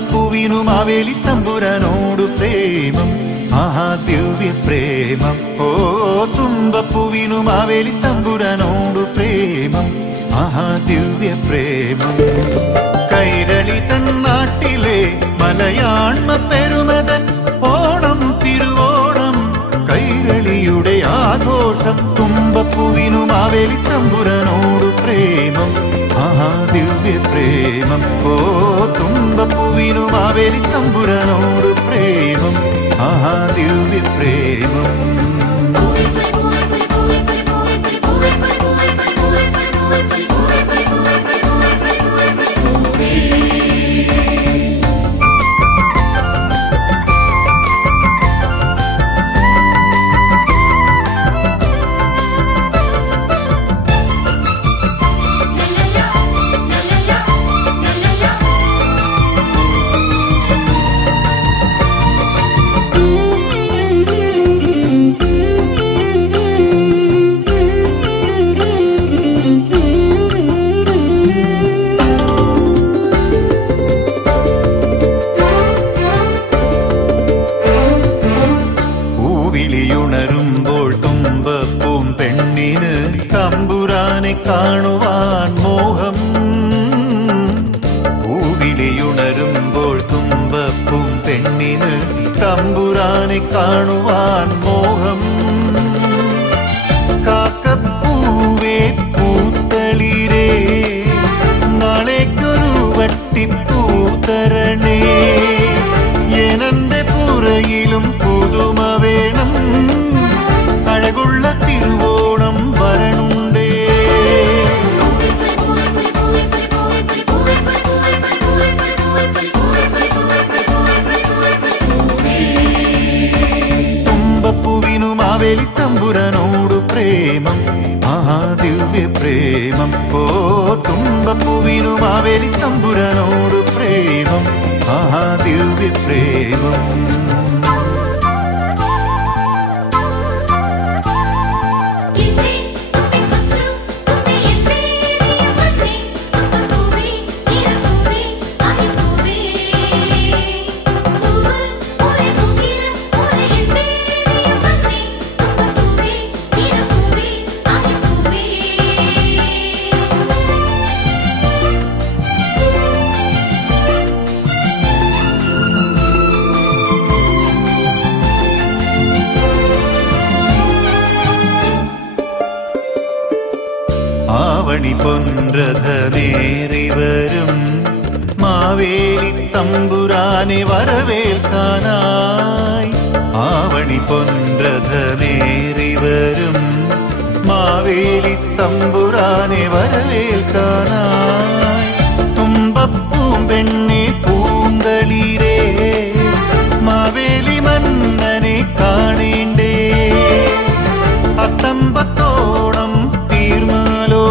തുമ്പപ്പൂവിനു മാവേലി തമ്പുരാനോടു പ്രേമം ആഹാ ദിവ്യ പ്രേമം ഓ തുമ്പപ്പൂവിനു മാവേലി തമ്പുരാനോടു പ്രേമം ആഹാ ദിവ്യ പ്രേമം കൈരളി തൻ നാട്ടിലെ മലയാണ്മ പെരുമതൻ ഓണം തിരുവോണം കൈരളിയുടെ ആഘോഷം തുമ്പപ്പൂവിനു മാവേലി തമ്പുരാനോടു പ്രേമം ആഹാ ദിവ്യ പ്രേമം ഓ തുമ്പപ്പൂവിനു മാവേലി തമ്പുരാനോടു പ്രേമം ആഹാ ദിവ്യ പ്രേമം കാണുവാൻ മോഹം പൂവിളിയുണരുമ്പോൾ തുമ്പപ്പൂം പെണ്ണിന് തമ്പുരാനെ കാണുവാൻ മോഹം കാക്കപ്പൂവേ പൂത്തളിരേ നാളേക്കൊരു വട്ടിപ്പൂത്തരണേ എനന്റെ പുറയിലും പുതുമ വേണം അഴകുള്ള തിരുവോണം വരണം മാവേലി തമ്പുരാനോടു പ്രേമം ആഹാ ദിവ്യ പ്രേമം ഓ തുമ്പപ്പൂവിനു മാവേലി തമ്പുരാനോടു പ്രേമം ആഹാ ദിവ്യ പ്രേമം ആവണി പൊൻരഥമേറി വരും മാവേലി തമ്പുരാനെ വരവേൽക്കാനായി ആവണി പൊൻരഥമേറി വരും മാവേലി തമ്പുരാനെ വരവേൽക്കാനായി തുമ്പപ്പൂം പെണ്ണെ പൂന്തളിരേ മാവേലി മന്നനെ കാണേണ്ടേ അത്തമ്പത്തോളം തീർന്നാലോ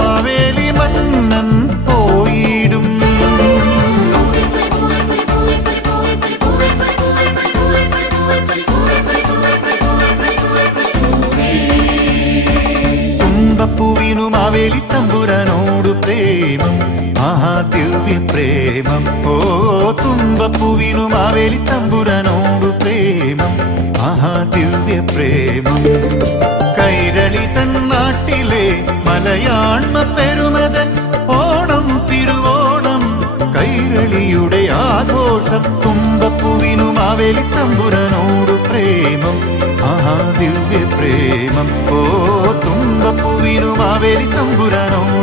മാവേലി മന്നൻ പോയിടും തുമ്പപ്പൂവിനു മാവേലി തമ്പുരാനോടു പ്രേമം ആഹാ ദിവ്യ പ്രേമം ഓ തുമ്പപ്പൂവിനു മാവേലി തമ്പുരാനോടു പ്രേമം ആഹാ ദിവ്യ പ്രേമം കൈരളി തൻ നാട്ടിലെ മലയാണ്മ പെരുമതൻ ഓണം തിരുവോണം കൈരളിയുടെ ആഘോഷം തുമ്പപ്പൂവിനു മാവേലി തമ്പുരാനോടു പ്രേമം ആഹാ ദിവ്യ പ്രേമം ഓ തുമ്പപ്പൂവിനു മാവേലി തമ്പുരാനോടു